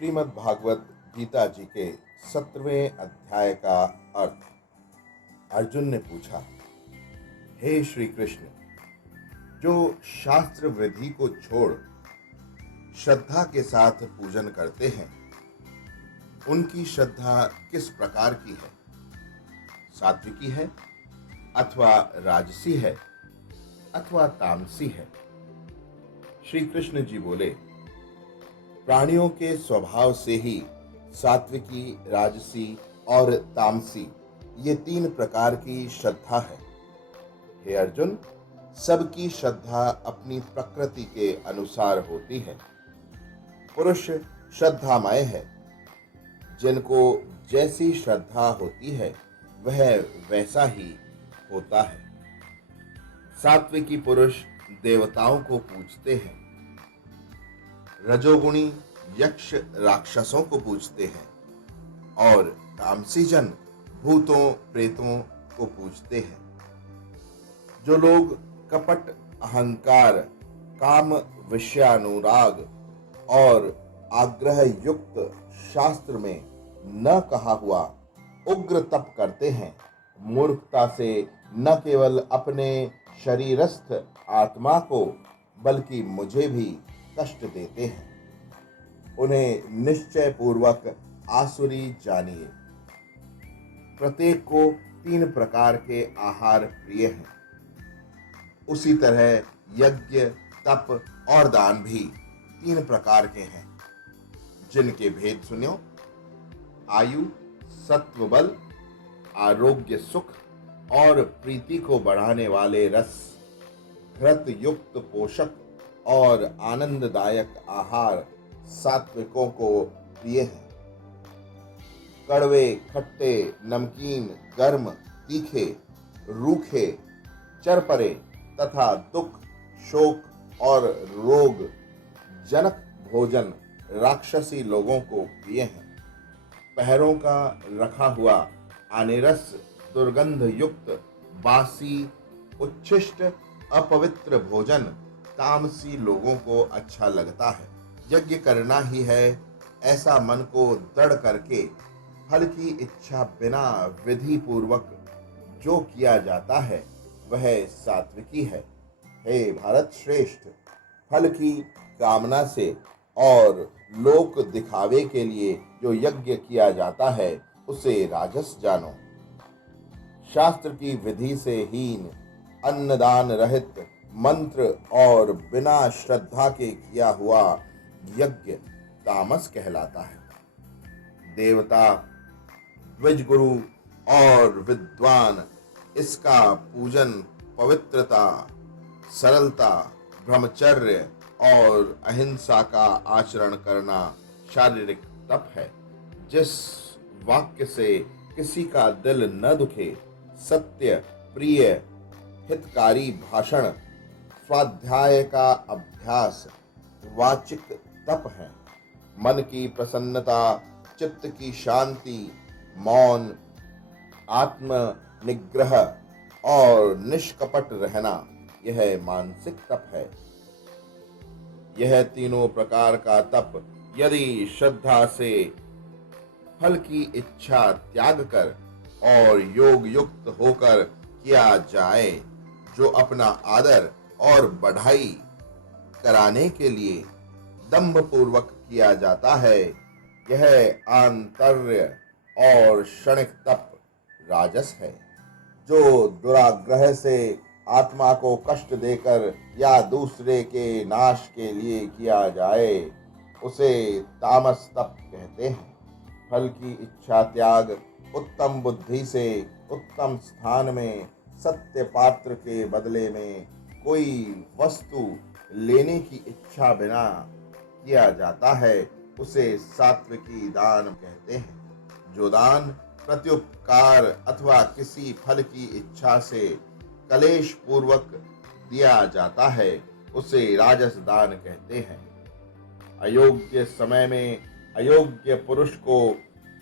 श्रीमद् भागवत गीता जी के 17वें अध्याय का अर्थ। अर्जुन ने पूछा, हे श्री कृष्ण, जो शास्त्र विधि को छोड़ श्रद्धा के साथ पूजन करते हैं, उनकी श्रद्धा किस प्रकार की है? सात्विकी है अथवा राजसी है अथवा तामसी है? श्री कृष्ण जी बोले, प्राणियों के स्वभाव से ही सात्विकी, राजसी और तामसी ये 3 प्रकार की श्रद्धा है। हे अर्जुन, सबकी श्रद्धा अपनी प्रकृति के अनुसार होती है। पुरुष श्रद्धामय है, जिनको जैसी श्रद्धा होती है वह वैसा ही होता है। सात्विकी पुरुष देवताओं को पूजते हैं, रजोगुणी यक्ष राक्षसों को पूजते हैं और तामसी जन भूतों प्रेतों को पूजते हैं। जो लोग कपट, अहंकार, काम, विषयानुराग और आग्रह युक्त शास्त्र में न कहा हुआ उग्र तप करते हैं, मूर्खता से न केवल अपने शरीरस्थ आत्मा को बल्कि मुझे भी कष्ट देते हैं, उन्हें निश्चय पूर्वक आसुरी जानिए। प्रत्येक को 3 प्रकार के आहार प्रिय हैं। उसी तरह यज्ञ, तप और दान भी 3 प्रकार के हैं, जिनके भेद सुनियो। आयु, सत्व बल, आरोग्य सुख और प्रीति को बढ़ाने वाले रस, घृत युक्त पोषक और आनंददायक आहार सात्विकों को प्रिय हैं। कड़वे, खट्टे, नमकीन, गर्म, तीखे, रूखे, चरपरे तथा दुख, शोक और रोग जनक भोजन राक्षसी लोगों को प्रिय हैं। पहरों का रखा हुआ अनिरस, दुर्गंध युक्त, बासी, उच्छिष्ट, अपवित्र भोजन तामसी लोगों को अच्छा लगता है। यज्ञ करना ही है, ऐसा मन को दृढ़ करके फल की इच्छा बिना विधि पूर्वक जो किया जाता है वह सात्विकी है। हे भारत श्रेष्ठ, फल की कामना से और लोक दिखावे के लिए जो यज्ञ किया जाता है उसे राजस जानो। शास्त्र की विधि से हीन, अन्नदान रहित, मंत्र और बिना श्रद्धा के किया हुआ यज्ञ तामस कहलाता है। देवता, द्विजगुरु और विद्वान इसका पूजन पवित्रता, सरलता, ब्रह्मचर्य और अहिंसा का आचरण करना शारीरिक तप है। जिस वाक्य से किसी का दिल न दुखे, सत्य, प्रिय, हितकारी भाषण, स्वाध्याय का अभ्यास वाचिक तप है। मन की प्रसन्नता, चित्त की शांति, मौन, आत्म निग्रह और निष्कपट रहना यह मानसिक तप है। यह तीनों प्रकार का तप यदि श्रद्धा से फल की इच्छा त्याग कर और योग युक्त होकर किया जाए, जो अपना आदर और बढ़ाई कराने के लिए दंभ पूर्वक किया जाता है, यह आंतर्य और क्षणिक तप राजस है। जो दुराग्रह से आत्मा को कष्ट देकर या दूसरे के नाश के लिए किया जाए उसे तामस तप कहते हैं। फल की इच्छा त्याग, उत्तम बुद्धि से उत्तम स्थान में सत्य पात्र के बदले में कोई वस्तु लेने की इच्छा बिना किया जाता है उसे सात्विकी दान कहते हैं। जो दान प्रत्युपकार अथवा किसी फल की इच्छा से कलेश पूर्वक दिया जाता है उसे राजस दान कहते हैं। अयोग्य समय में अयोग्य पुरुष को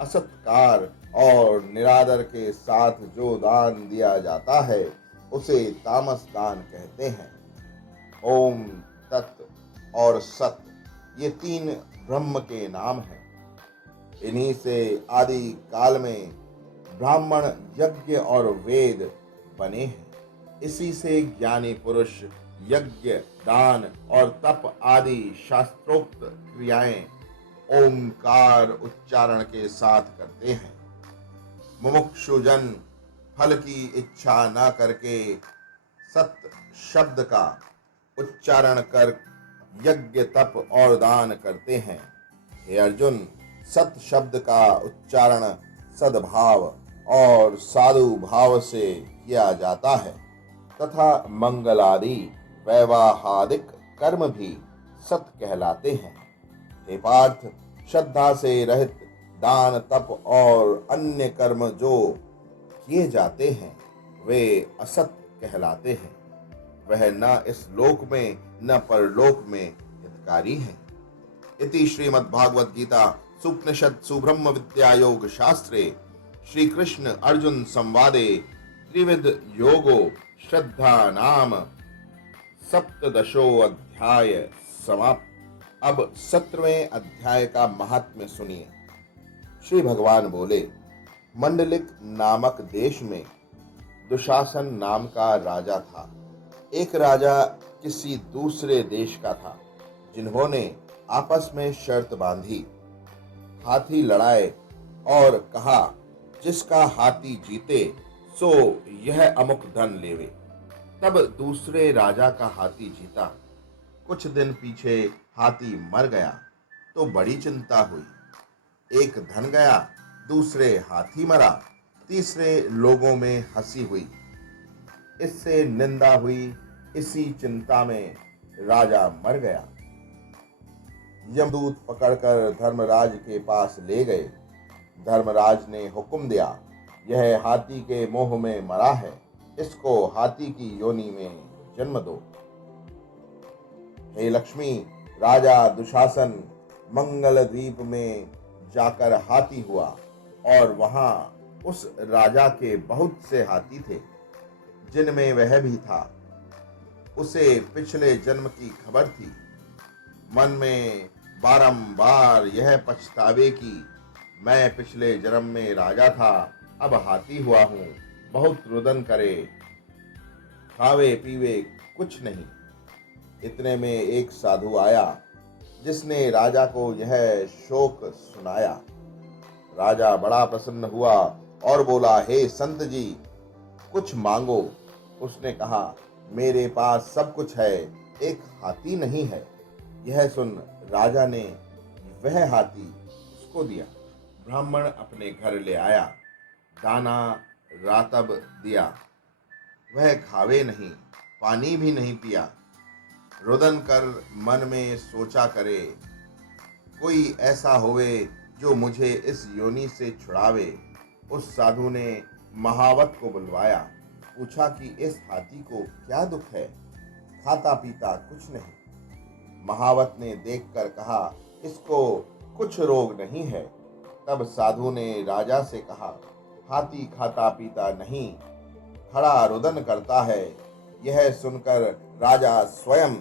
असत्कार और निरादर के साथ जो दान दिया जाता है उसे तामस दान कहते हैं। ओम तत् और सत। ये तीन ब्रह्म के नाम हैं। इन्हीं से आदि काल में ब्राह्मण यज्ञ और वेद बने हैं। इसी से ज्ञानी पुरुष यज्ञ, दान और तप आदि शास्त्रोक्त क्रियाएं ओंकार उच्चारण के साथ करते हैं। मुमुक्षुजन फल की इच्छा न करके सत शब्द का उच्चारण कर यज्ञ, तप और दान करते हैं। हे अर्जुन, सत शब्द का उच्चारण सद्भाव और साधु भाव से किया जाता है तथा मंगल आदि वैवाहारिक कर्म भी सत कहलाते हैं। हे पार्थ, श्रद्धा से रहित दान, तप और अन्य कर्म जो किए जाते हैं वे असत कहलाते हैं। वह न इस लोक में न परलोक में हितकारी है। इति श्रीमद्भागवत गीता सुपनिषद सुब्रह्म विद्या योग शास्त्रे श्री कृष्ण अर्जुन संवादे त्रिविध योगो श्रद्धा नाम सप्तदशो अध्याय समाप्त। अब 17वें अध्याय का महात्म्य सुनिए। श्री भगवान बोले, मंडलिक नामक देश में दुशासन नाम का राजा था। एक राजा किसी दूसरे देश का था, जिन्होंने आपस में शर्त बांधी, हाथी लड़ाए और कहा, जिसका हाथी जीते सो यह अमुक धन लेवे। तब दूसरे राजा का हाथी जीता। कुछ दिन पीछे हाथी मर गया तो बड़ी चिंता हुई। एक धन गया, दूसरे हाथी मरा, तीसरे लोगों में हंसी हुई, इससे निंदा हुई। इसी चिंता में राजा मर गया। यमदूत पकड़कर धर्मराज के पास ले गए। धर्मराज ने हुक्म दिया, यह हाथी के मोह में मरा है, इसको हाथी की योनि में जन्म दो। हे लक्ष्मी, राजा दुशासन मंगल द्वीप में जाकर हाथी हुआ और वहां उस राजा के बहुत से हाथी थे, जिनमें वह भी था। उसे पिछले जन्म की खबर थी। मन में बारंबार यह पछतावे कि मैं पिछले जन्म में राजा था, अब हाथी हुआ हूं। बहुत रुदन करे, खावे पीवे कुछ नहीं। इतने में एक साधु आया, जिसने राजा को यह शोक सुनाया। राजा बड़ा प्रसन्न हुआ और बोला, हे संत जी, कुछ मांगो। उसने कहा, मेरे पास सब कुछ है, एक हाथी नहीं है। यह सुन राजा ने वह हाथी उसको दिया। ब्राह्मण अपने घर ले आया, दाना रातब दिया। वह खावे नहीं, पानी भी नहीं पिया। रुदन कर मन में सोचा करे, कोई ऐसा होवे जो मुझे इस योनि से छुड़ावे। उस साधु ने महावत को बुलवाया, पूछा कि इस हाथी को क्या दुख है। खाता पीता कुछ नहीं। महावत ने देखकर कहा, इसको कुछ रोग नहीं है। तब साधु ने राजा से कहा, हाथी खाता पीता नहीं, खड़ा रुदन करता है। यह सुनकर राजा स्वयं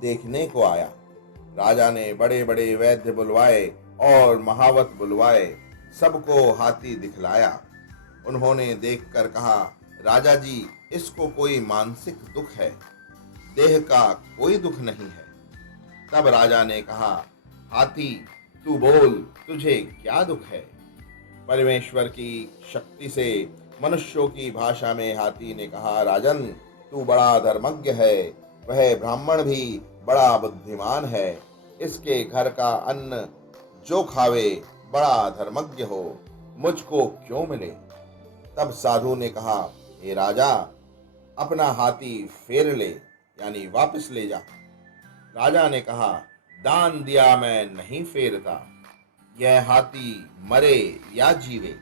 देखने को आया। राजा ने बड़े बड़े वैद्य बुलवाए और महावत बुलवाए, सबको हाथी दिखलाया। उन्होंने देखकर कहा, राजा जी, इसको कोई मानसिक दुख है, देह का कोई दुख नहीं है। तब राजा ने कहा, हाथी तू बोल, तुझे क्या दुख है। परमेश्वर की शक्ति से मनुष्यों की भाषा में हाथी ने कहा, राजन, तू बड़ा धर्मज्ञ है, वह ब्राह्मण भी बड़ा बुद्धिमान है। इसके घर का अन्न जो खावे बड़ा धर्मज्ञ हो, मुझको क्यों मिले। तब साधु ने कहा, हे राजा, अपना हाथी फेर ले, यानी वापस ले जा। राजा ने कहा, दान दिया मैं नहीं फेरता, यह हाथी मरे या जीवे।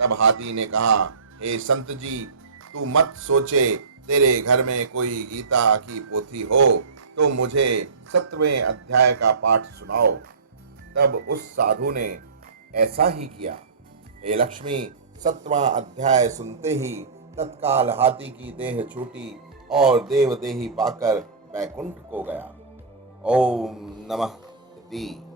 तब हाथी ने कहा, हे संत जी, तू मत सोचे, तेरे घर में कोई गीता की पोथी हो तो मुझे 17वें अध्याय का पाठ सुनाओ। तब उस साधु ने ऐसा ही किया। हे लक्ष्मी, 7वां अध्याय सुनते ही तत्काल हाथी की देह छूटी और देवदेही पाकर बैकुंठ को गया। ओम नमः इति।